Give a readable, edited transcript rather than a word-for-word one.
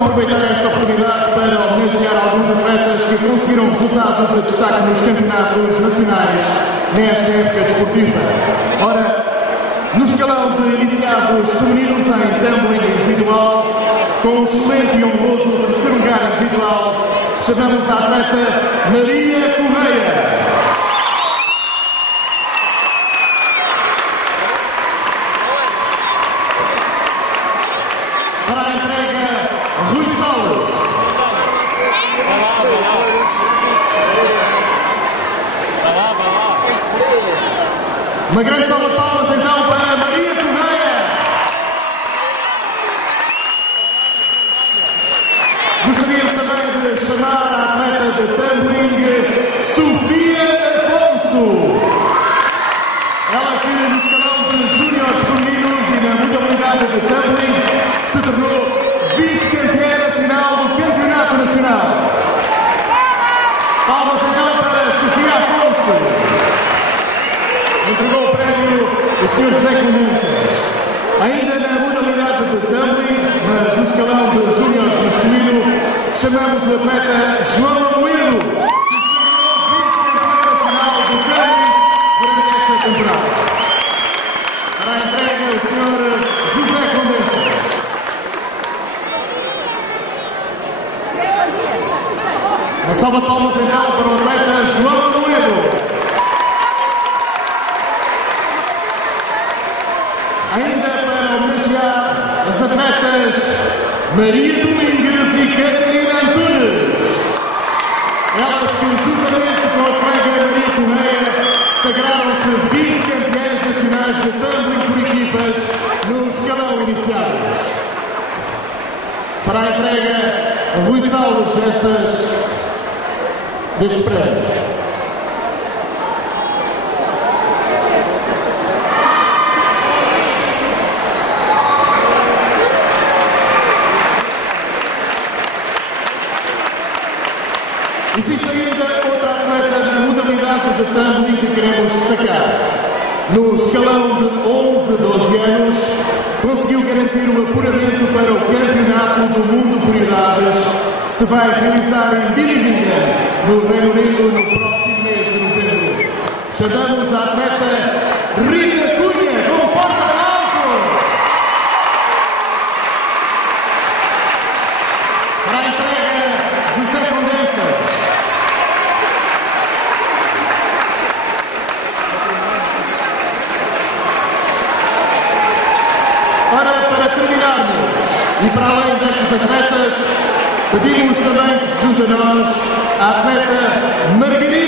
Aproveitar esta oportunidade para homenagear alguns atletas que conseguiram resultados de destaque nos campeonatos nacionais nesta época desportiva. Ora, no escalão de iniciados femininos em tumbling individual, com um excelente e honroso terceiro lugar individual, chamamos a atleta Maria Correia. Para a entrega, Rui Saulo. Uma grande salva de palmas então para Maria Correia. Gostaríamos também de chamar a atleta de tumbling, Sofia Afonso. Ela que no escalão de júniores femininos e na modalidade de tumbling se tornou vice-campeã nacional do Campeonato Nacional. Palmas então para Sofia Afonso. Entregou o prémio o Sr. José Clementes. Ainda na modalidade de tumbling, mas no escalão de júniores masculino, chamamos o atleta João Amoedo, que se tornou vice-campeão nacional do tumbling durante esta temporada. Para a entrega, o Sr. José Clementes. Uma salva de palmas então para o atleta João Amoedo. Ainda para homenagear as atletas Maria Domingues e Catarina Antunes. Elas que, juntamente com a colega Maria Correia, sagraram-se vice-campeãs nacionais de tumbling por equipas no escalão iniciados. Para a entrega, Rui Saulo destes prémios. Existe ainda outra atleta na modalidade de tumbling que queremos destacar. No escalão de 11 a 12 anos, conseguiu garantir o apuramento para o Campeonato do Mundo por Idades, que se vai realizar em Birmingham, no Reino Unido, no próximo mês de novembro. Chamamos a atleta Rita Cunha, com um forte aplauso! Para a entrega, José Condensa. Para terminarmos, e para além destas atletas, pedimos também que se junte a nós a atleta Margarida.